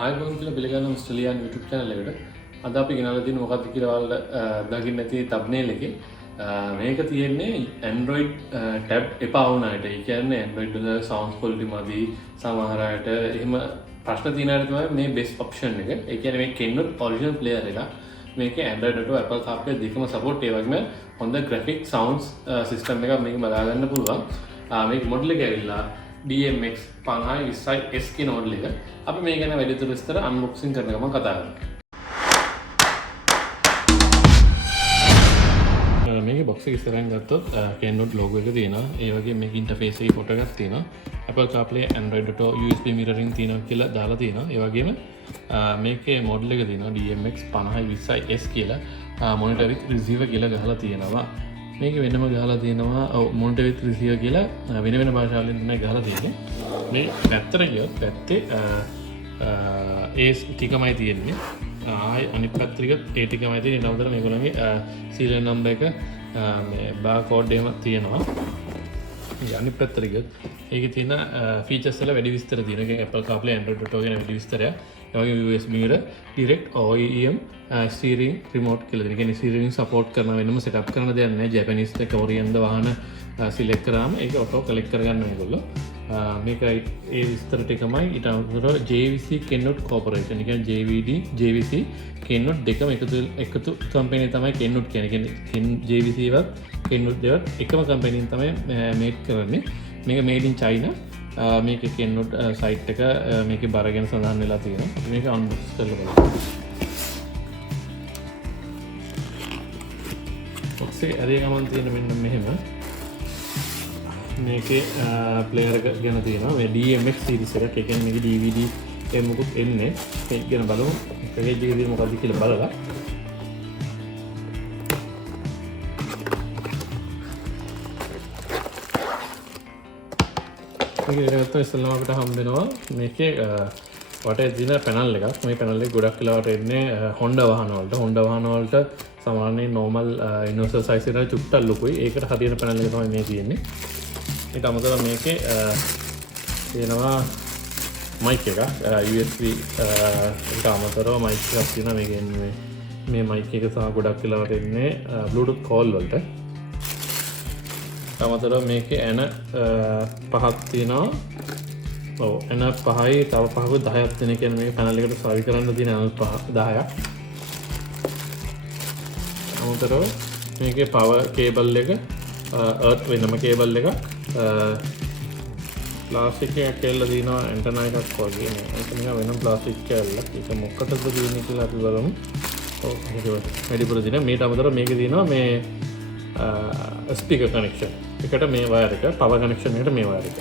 ආයුබෝවන් කියලා පිළිගන්න MrLian YouTube channel එකට. අද අපි ගෙනල්ලා තියෙන මොකක්ද කියලා ඔයාලට දකින්න නැති thumbnail එකේ මේක තියෙන්නේ Android tab එපා වුණ අයට. ඒ කියන්නේ Android වල sound quality මදි සමහර අයට එහෙම ප්‍රශ්න තියෙන අයට තමයි මේ best option එක. ඒ කියන්නේ මේ Kenwood original player එක. මේකේ Android වලට Apple CarPlay දෙකම support ඒ වගේම හොඳ graphic sounds system එකක් මේක බලා ගන්න පුළුවන්. මේක මොඩල් එක ඇවිල්ලා DMX 5020S කියන මොඩල් එක. අපි මේ ගැන වැඩිදුර විස්තර අන්බොක්සින් කරන ගමන් කතා කරමු. මේකේ box එක ඉස්සරහින් ගත්තොත් Kenwood logo එක තියෙනවා. ඒ වගේ මේකේ interface එකේ photo එකක් තියෙනවා. Apple CarPlay Android Auto USB mirroring තියෙනවා කියලා දාලා තියෙනවා. ඒ වගේම මේකේ මොඩල් එක තියෙනවා DMX 5020S කියලා monitor with receiver කියලා ගහලා තියෙනවා. මේක වෙනම ගහලා තියෙනවා monitor with receiver කියලා වෙන වෙන භාෂාවලින් තමයි ගහලා තියෙන්නේ. මේ පැත්තට ගියොත් පැත්තේ ඒ ටිකමයි තියෙන්නේ. ආයි අනිත් පැත්තට ගියොත් ඒ ටිකමයි තියෙන්නේ. ඊට අමතරව මේගොල්ලන්ගේ serial number එක මේ barcode එහෙම තියෙනවා. අනිත් පැත්තට ගියොත් ඒකේ තියෙන features වල වැඩි විස්තර තියෙනවා. ඒක Apple CarPlay Android Auto ගැන වැඩි විස්තරයක්. ඒ වගේම USB mirror direct OEM steering remote කියලා දෙන. ඒ කියන්නේ steering support කරන වෙනම setup කරන දෙයක් නැහැ. Japanese එක Korean ද වාහන select කරාම ඒක auto collect කරගන්න මේගොල්ලෝ. මේකයි ඒ විස්තර ටිකමයි. ඊට අමතරව JVC Kenwood Corporation. ඒ කියන්නේ JVC Kenwood දෙකම එකතු කම්පැනි තමයි Kenwood කියන්නේ. JVC වත් Kenwood දෙවත් එකම කම්පැනියෙන් තමයි මේක් කරන්නේ. මේක made in China. මේක Kenwood site එක මේකේ බර ගැන සඳහන් වෙලා තියෙනවා. අපි මේක unbox කරලා බලමු. box එකේ ඇරිය ගමන් තියෙන මෙන්න මෙහෙම. මේකේ player එක ගැන තියෙනවා. මේ DMX series එකක්. ඒ කියන්නේ මේකේ DVD එක මොකුත් එන්නේ. ඒක ගැන බලමු. package එකේ තියෙන මොකක්ද කියලා බලලා. මේක ඉස්සෙල්ලාම අපිට හම්බ වෙනවා මේකේ වටේ තියෙන පැනල් එකක්. මේ පැනල් එක ගොඩක් වෙලාවට එන්නේ Honda වාහන වලට. Honda වාහන වලට සාමාන්‍යයෙන් normal universal size එකට චුට්ටක් ලොකුයි. ඒකට හරියන පැනල් එක තමයි මේ තියෙන්නේ. ඊට අමතරව මේකේ තියෙනවා mic එකක්. USB ඊට අමතරව mic එකක් තියෙනවා. මේකේ මේ mic එක සහ ගොඩක් වෙලාවට එන්නේ Bluetooth call වලට. අමතරව මේකේ ඇන පහක් තියෙනවා. ඔව් ඇන පහයි තව පහක 10ක් තියෙන කියන්නේ මේ පැනල් එකට සවි කරන්න තියෙන ඇන පහ 10ක්. අමතරව මේකේ power cable එක earth වෙනම cable එකක් ප්ලාස්ටික් එකක් කියලා දිනවා ඇන්ටනා එකක් වගේ නේ. ඒක නිකන් වෙනම ප්ලාස්ටික් කෑල්ලක්. ඒක මොකටද දෙන්නේ කියලා අපි බලමු. ඔව් ඒක වැඩිපුර දින. මේට අමතරව මේකේ තියෙනවා මේ speaker connection එකට මේ වයර් එක power connection එකට මේ වයර් එක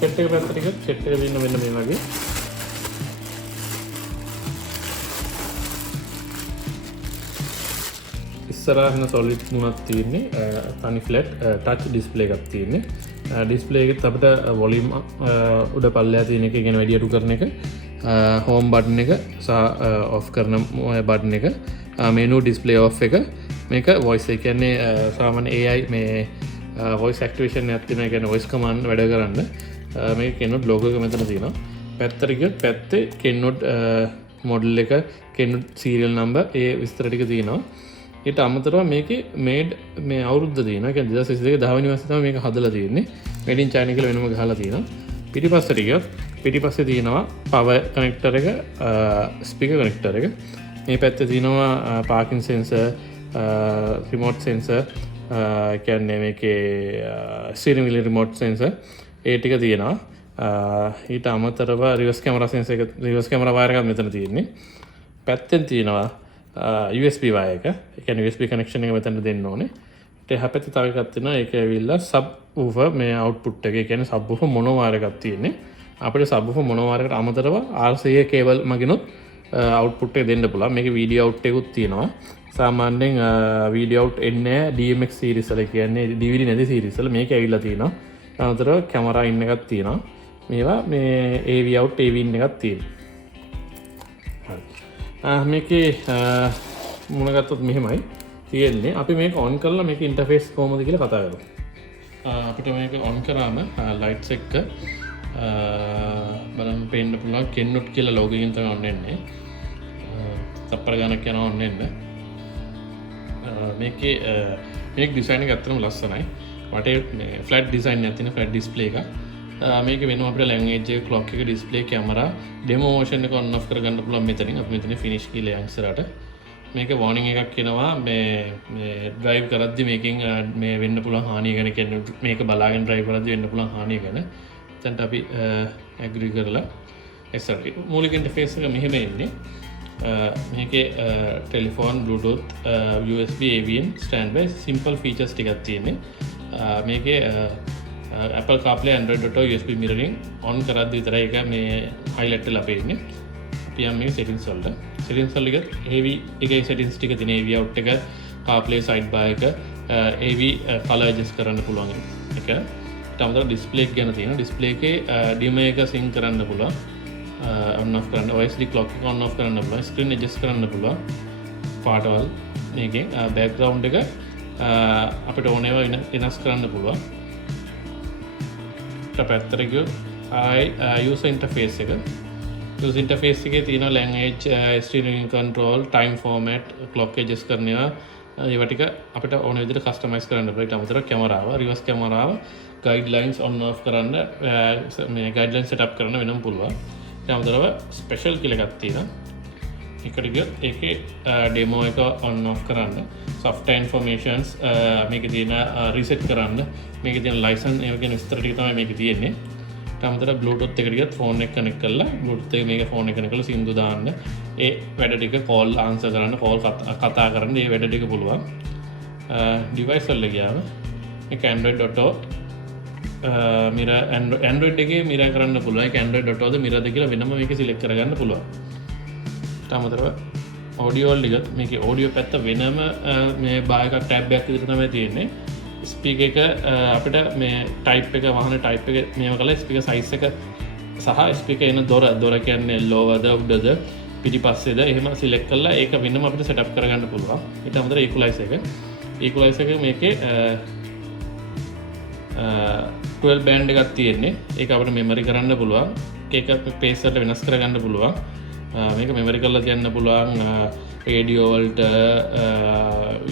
සෙට් එක පැත්තට ගියොත් සෙට් එක දෙන්න මෙන්න මේ වගේ ඉස්සරහින් solid මුණක් තියෙන්නේ තනි flat touch display එකක් තියෙන්නේ display එකෙත් අපිට volume උඩ පල්ලෙහා තියෙන එක ගැන වැඩි අඩු කරන එක home button එක සහ off කරන button එක menu display off එක මේක voice එක කියන්නේ සාමාන්‍ය AI මේ voice activation එකක් තියෙනවා. ඒ කියන්නේ voice command වැඩ කරන්න මේක Kenwood logo එක මෙතන තියෙනවා. පැත්තට ගියොත් පැත්තේ Kenwood model එක Kenwood serial number ඒ විස්තර ටික තියෙනවා. ඊට අමතරව මේකේ made මේ අවුරුද්ද තියෙනවා. ඒ කියන්නේ 2022 10 වෙනි මාසේ තමයි මේක හදලා තියෙන්නේ. made in China කියලා වෙනම ගහලා තියෙනවා. පිටිපස්සට ගියොත් පිටිපස්සේ තියෙනවා power connector එක speaker connector එක. මේ පැත්තේ තියෙනවා parking sensor remote sensor කියන්නේ මේකේ steering wheel remote sensor ඒ ටික තියෙනවා. ඊට අමතරව reverse camera sensor එක reverse camera wire එකක් මෙතන තියෙන්නේ. පැත්තෙන් තියෙනවා USB wire එක. ඒ කියන්නේ USB connection එක මෙතන දෙන්න ඕනේ. ඊට එහා පැත්තේ තව එකක් තියෙනවා. ඒක ඇවිල්ලා subwoofer මේ output එක. ඒ කියන්නේ subwoofer mono wire එකක් තියෙන්නේ. අපිට subwoofer mono wire එකට අමතරව RCA cable මගිනුත් output එක දෙන්න පුළුවන්. මේකේ video out එකකුත් තියෙනවා. සාමාන්‍යයෙන් video out එන්නේ DMX series වල කියන්නේ DVD නැති series වල මේක ඇවිල්ලා තියෙනවා. අනතරව camera in එකක් තියෙනවා. මේවා මේ AV out AV in එකක් තියෙනවා. හරි. මේකේ මුණ ගත්තොත් මෙහෙමයි තියෙන්නේ. අපි මේක on කරලා මේක interface කොහොමද කියලා කතා කරමු. අපිට මේක on කරාම lights එක බලන්න පේන්න පුළුවන් Kenwood කියලා ලෝගෝ එකකින් තමයි ඔන්න එන්නේ. තප්පර ගණක් යනවා ඔන්න එන්න. මේකේ ඩිසයින් එක ඇත්තටම ලස්සනයි. වටේ මේ ෆ්ලැට් ඩිසයින් එකක් තියෙන ෆ්ලැට් ඩිස්ප්ලේ එකක්. මේක වෙනවා අපිට ලැන්ග්වේජ් එක ක්ලොක් එක ඩිස්ප්ලේ කැමරා ඩෙමෝ මෝෂන් එක ඔන් ඔෆ් කරගන්න පුළුවන් මෙතනින්. අපි මෙතන ෆිනිෂ් කියලා යන් ඉස්සරහට. මේක වෝනින් එකක් එනවා මේ ඩ්‍රයිව් කරද්දි මේකෙන් මේ වෙන්න පුළුවන් හානිය ගැන කියන්නේ මේක බලාගෙන ඩ්‍රයිව් කරද්දි වෙන්න පුළුවන් හානිය ගැන. එතනට අපි ඇග්‍රී කරලා එක්සැක්ට්ලි මූලික ඉන්ටර්ෆේස් එක මෙහෙම එන්නේ. මේකේ telephone bluetooth USB AVN stand by simple features ටිකක් තියෙන්නේ. මේකේ Apple CarPlay Android Auto USB mirroring on කරද්දි විතරයි ඒක මේ highlight වෙලා පේන්නේ. අපි යම් මේ settings වලට වල AV එකේ settings ටික තියෙන AV out එක CarPlay sidebar එක AV color adjust කරන්න පුළුවන් එක. ඊට අමතරව display එක ගැන තියෙනවා. display එකේ dimmer එක sync කරන්න පුළුවන්. on off කරන්න OSD clock එක on off කරන්න පුළුවන්. screen adjust කරන්න පුළුවන්. පාටවල් මේකෙන් background එක අපිට ඕන ඒවා වෙනස් කරන්න පුළුවන්. පැත්තට ගියොත් user interface එක එකේ තියෙන language streaming control time format clock adjust කරනවා ඒවා ටික අපිට ඕන විදිහට customize කරන්න පුළුවන්. ඊට අමතරව කැමරාව reverse කැමරාව guidelines on off කරන්න මේ guidelines set up කරන්න වෙනම පුළුවන්. ඊට අමතරව special කියලා එකක් තියෙනවා. එකට ගියොත් ඒකේ demo එක on off කරන්න software informations මේකේ තියෙන reset කරන්න මේකේ තියෙන license ඒ වගේ විස්තර ටික තමයි මේකේ තියෙන්නේ. ඊට අමතරව bluetooth එකට ගියත් phone එක connect කරලා bluetooth එක මේක phone එක connect කරලා සින්දු දාන්න ඒ වැඩ ටික call answer කරන්න call කතා කරන්න ඒ වැඩ ටික පුළුවන්. device වල ගියාම මේක Android Auto mirror Android එකේ mirror කරන්න පුළුවන්. ඒක Android Auto ද mirror ද කියලා වෙනම මේක select කරගන්න පුළුවන්. ඊට අමතරව audio වල ගියත් මේකේ audio පැත්ත වෙනම මේ බාර් එකක් ටැබ් එකක් විදිහට තමයි තියෙන්නේ. ස්පීකර් එක අපිට මේ ටයිප් එක වහන ටයිප් එක මේව කළා ස්පීකර් සයිස් එක සහ ස්පීකර් එන දොර කියන්නේ ලෝවර්ද උඩද පිටිපස්සේද එහෙම සිලෙක්ට් කරලා ඒක වෙනම අපිට සෙටප් කරගන්න පුළුවන්. ඊට අමතරව ඉක්වලයිසර් එක මේකේ 12 බෑන්ඩ් එකක් තියෙන්නේ. ඒක අපිට මෙමරි කරන්න පුළුවන්. ඒක පේස් වලට වෙනස් කරගන්න පුළුවන්. මේක මෙමරි කරලා තියන්න පුළුවන්. රේඩියෝ වලට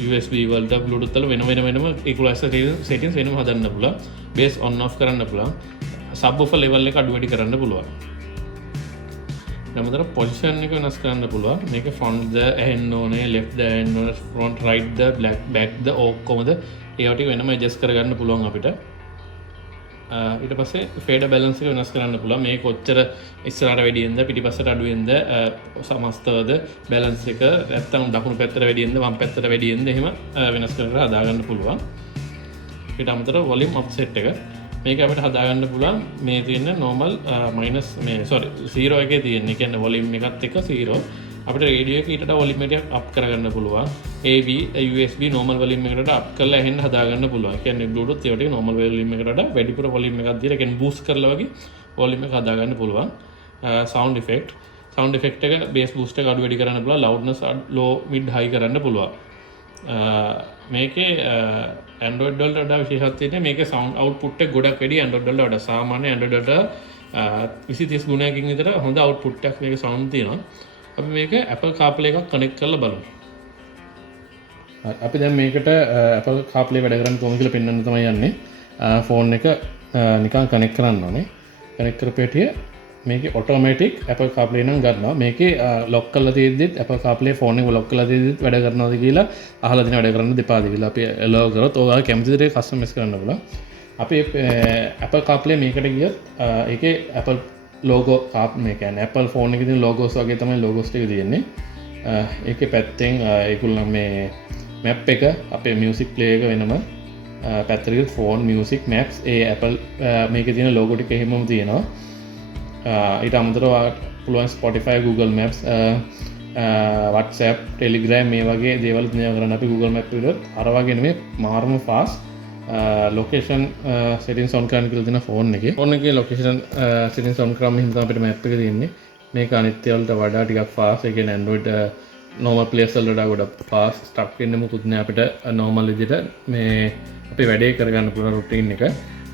USB වලට Bluetooth වල වෙනම equalizer settings වෙනම හදන්න පුළුවන්. bass on off කරන්න පුළුවන්. subwoofer level එක අඩු වැඩි කරන්න පුළුවන්. ඊළඟට position එක වෙනස් කරන්න පුළුවන්. මේක front ද ඇහෙන්න ඕනේ, left ද ඇහෙන්න ඕනේ, front right ද, back ද ඔක්කොමද ඒවා ටික වෙනම adjust කරගන්න පුළුවන් අපිට. ඊට පස්සේ fader balance එක වෙනස් කරන්න පුළුවන්. මේක කොච්චර ඉස්සරහට වැඩියෙන්ද පිටිපස්සට අඩුවෙන්ද සමස්තවද balance එක නැත්තම් දකුණු පැත්තට වැඩියෙන්ද වම් පැත්තට වැඩියෙන්ද එහෙම වෙනස් කරලා හදාගන්න පුළුවන්. ඊට අමතරව volume offset එක මේක අපිට හදාගන්න පුළුවන්. මේ තියෙන normal minus මේ 0 එකේ තියෙන. ඒ කියන්නේ volume එකත් එක්ක 0 අපිට රේඩියෝ එක ඊටට වොලියම් එක අප් කරගන්න පුළුවන්. AV USB normal වොලියම් එකකට අප් කරලා එහෙන්න හදාගන්න පුළුවන්. ඒ කියන්නේ Bluetooth ඒවට normal වොලියම් එකකට වැඩිපුර වොලියම් එකක් දීලා ඒ කියන්නේ බූස්ට් කරලා වගේ වොලියම් එක හදාගන්න පුළුවන්. sound effect එක bass boost එක අඩු වැඩි කරන්න පුළුවන්. loudness low mid high කරන්න පුළුවන්. මේකේ Android වලට වඩා විශේෂත්වය තියෙන්නේ මේකේ sound output එක ගොඩක් වැඩි Android වලට වඩා. සාමාන්‍ය Android වලට 20-30 ගුණයකින් විතර හොඳ output එකක් මේකේ sound තියෙනවා. අපි මේක Apple CarPlay එකක් කනෙක්ට් කරලා බලමු. අපි දැන් මේකට Apple CarPlay වැඩ කරන්නේ කොහොමද කියලා පෙන්වන්න තමයි යන්නේ. ෆෝන් එක නිකන් කනෙක්ට් කරන්න ඕනේ. කනෙක්ට් කරපේටිය මේකේ ඔටෝමැටික් Apple CarPlay නම් ගන්නවා. මේකේ ලොක් කරලා තියෙද්දිත් Apple CarPlay ෆෝන් එක ලොක් කරලා තියෙද්දිත් වැඩ කරනවද කියලා අහලා දෙන වැඩ කරන්න දෙපාද කියලා අපි allow කරොත් ඔයාලා කැමති විදිහට කස්ටමයිස් කරන්න පුළුවන්. අපි Apple CarPlay මේකට ගියොත් ඒකේ Apple ලෝගෝ මේ කියන්නේ Apple ෆෝන් එකේ තියෙන ලෝගෝස් වගේ තමයි ලෝගෝස් ටික තියෙන්නේ. ඒකේ පැත්තෙන් ඒගොල්ලෝ මේ මැප් එක අපේ මියුසික් ප්ලේ එක වෙනම පැත්තට ගියොත් ෆෝන් මියුසික් මැප්ස් ඒ Apple මේකේ තියෙන ලෝගෝ ටික එහෙමම තියෙනවා. ඊට අමතරව පුළුවන් Spotify Google Maps WhatsApp Telegram මේ වගේ දේවල් නියම කරන්න අපි Google Maps වලට අර වගේ නෙමෙයි මාර්ම ෆාස්ට් ලොකේෂන් සෙටින්ස් ඔන් කරන්න කියලා තියෙන ෆෝන් එකේ ලොකේෂන් සෙටින්ස් ඔන් කරාම හින්දා අපිට මැප් එක තියෙන්නේ. මේක අනිත් ඒවාට වඩා ටිකක් ෆාස්ට්. ඒ කියන්නේ Android normal place වලට වඩා ගොඩක් ෆාස්ට්. ස්ටක් වෙන්න මොකුත් නෑ අපිට normal විදිහට මේ අපි වැඩේ කරගන්න පුළුවන් රුටීන් එක.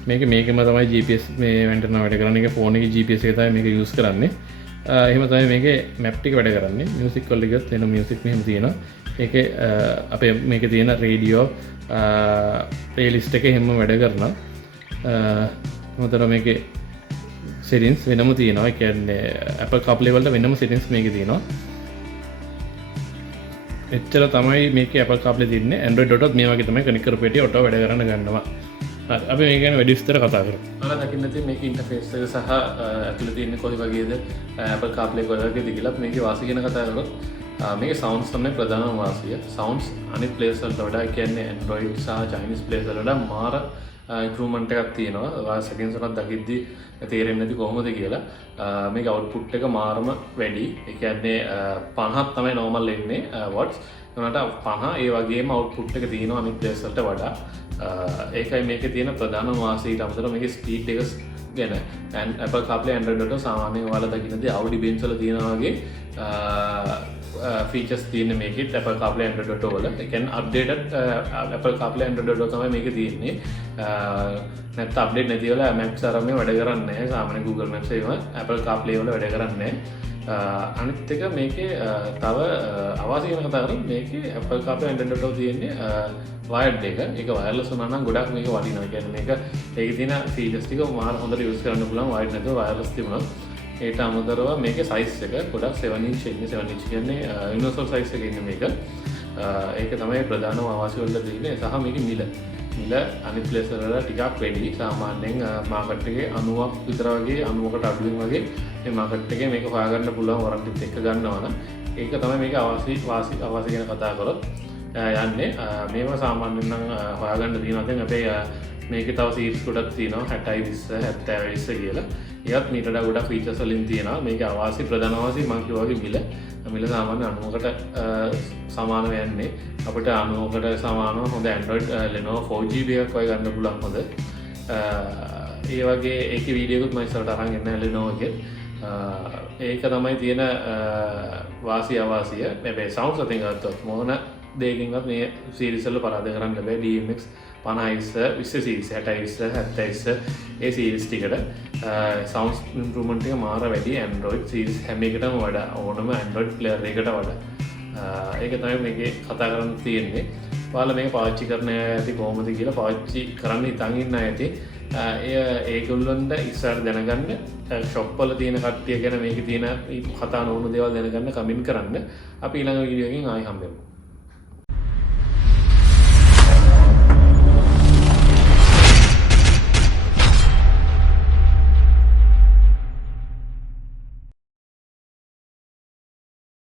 මේකම තමයි GPS මේ වෙන්ටන වැඩ කරන්න එක ෆෝන් එකේ GPS එක තමයි මේක යූස් කරන්නේ. එහෙම තමයි මේකේ මැප් ටික වැඩ කරන්නේ. මියුසික් වල ගියොත් එන මියුසික් මෙහෙම තියෙනවා. ඒකේ අපේ මේකේ තියෙන රේඩියෝ ප්ලේලිස්ට් එකේ හැමම වැඩ කරනවා. මොකද මේකේ settings වෙනම තියෙනවා. ඒ කියන්නේ Apple CarPlay වලට වෙනම settings මේකේ තියෙනවා. එච්චර තමයි මේකේ Apple CarPlay තියෙන්නේ. Android වලටත් මේ වගේ තමයි කනෙක්ට් කරපු හැටි ඔටෝ වැඩ කරන්න ගන්නවා. හරි අපි මේක ගැන වැඩි විස්තර කතා කරමු. ඔයාලා දකින්න තියෙන මේකේ ඉන්ටර්ෆේස් එක සහ ඇතුළේ තියෙන කොයි වගේද Apple CarPlay කොයි වගේද කියලා මේකේ වාසිය ගැන කතා කරොත් මේකේ sounds තමයි ප්‍රධානම වාසිය. sounds අනිත් players වලට වඩා කියන්නේ Android සහ Chinese players වලට මාර improvement එකක් තියෙනවා. ඔයාලා settings වලත් දකිද්දි තේරෙන්නේ නැති කොහොමද කියලා. මේක output එක මාරම වැඩි. ඒ කියන්නේ 50ක් තමයි normal එන්නේ watts. උනට 50 ඒ වගේම output එක තියෙනවා අනිත් players වලට වඩා. ඒකයි මේකේ තියෙන ප්‍රධානම වාසියට අමතරව මේකේ ස්පීඩ් එක ගැන Apple CarPlay Android වලට සාමාන්‍යයෙන් ඔයාලා දකින්නදී Audi Benz වල තියෙනවා වගේ features තියෙන මේකේ Apple CarPlay Android වල. ඒ කියන්නේ updated Apple CarPlay Android වල තමයි මේකේ තියෙන්නේ. නැත්නම් update නැති වෙලා Maps අරගෙන වැඩ කරන්නේ නැහැ. සාමාන්‍ය Google Maps එකම Apple CarPlay වල වැඩ කරන්නේ නැහැ. අනිත් එක මේකේ තව අවාසිය ගැන කතා කරමු. මේකේ Apple CarPlay Android වල තියෙන්නේ wired එක. ඒක wireless වුණා නම් ගොඩක් මේක වටිනවා. කියන්නේ මේක ඒකේ තියෙන features ටික මාර හොඳට use කරන්න පුළුවන් wired නැතුව wireless තිබුණොත්. ඒට අමතරව මේකේ size එක ගොඩක් 7 inch ඉන්නේ. 7 inch කියන්නේ universal size එකේ ඉන්නේ මේක. ඒක තමයි ප්‍රධානම අවාසිය වල තියෙන්නේ. සහ මේකේ මිල අනිත් ප්ලේස් වල ටිකක් වැඩි. සාමාන්‍යයෙන් මාකට් එකේ 90ක් විතර වගේ 90කට අඩුවෙන් වගේ මේ මාකට් එකේ මේක හොයාගන්න පුළුවන් වරන්ටිත් එක්ක ගන්නවා නම් ඒක තමයි මේක අවාසි ගැන කතා කරොත් යන්නේ. මේවා සාමාන්‍යයෙන් නම් හොයාගන්න තියෙනවා. දැන් අපේ මේකේ තව සීරීස් ගොඩක් තියෙනවා 60 20 70 20 කියලා. ඒවත් මීට වඩා ගොඩක් ෆීචර්ස් වලින් තියෙනවා. මේකේ අවාසි ප්‍රධාන අවාසි මම කිව්වා වගේ මිල සාමාන්‍ය 90කට සමානව යන්නේ. අපිට 90කට සමානව හොඳ Android Lenovo 4GB එකක් වගේ ගන්න පුළුවන් හොඳ. ඒ වගේ ඒකේ වීඩියෝ එකත් මම ඉස්සරහට අරන් එන්න Lenovo එකේ. ඒක තමයි තියෙන වාසිය අවාසිය. මේ sounds අතින් ගත්තොත් මොන දෙයකින්වත් මේ සීරීස් වල පරාද කරන්න බෑ. DMX 50 20 සීරීස් 60 70 ඒ සීරීස් ටිකට sounds improvement එක මාර වැඩි Android සීරීස් හැම එකටම වඩා ඕනම Android player එකකට වඩා. ඒක තමයි මේකේ කතා කරන්න තියෙන්නේ. ඔයාලා මේක පාවිච්චි කරන ඇති කොහොමද කියලා පාවිච්චි කරන්න හිතන් ඉන්න ඇති. ඒගොල්ලන්ට ඉස්සරහ දැනගන්න shop වල තියෙන කට්ටිය ගැන මේකේ තියෙන කතා නොවුණු දේවල් දැනගන්න කමෙන්ට් කරන්න. අපි ඊළඟ වීඩියෝ එකකින් ආයෙ හම්බෙමු.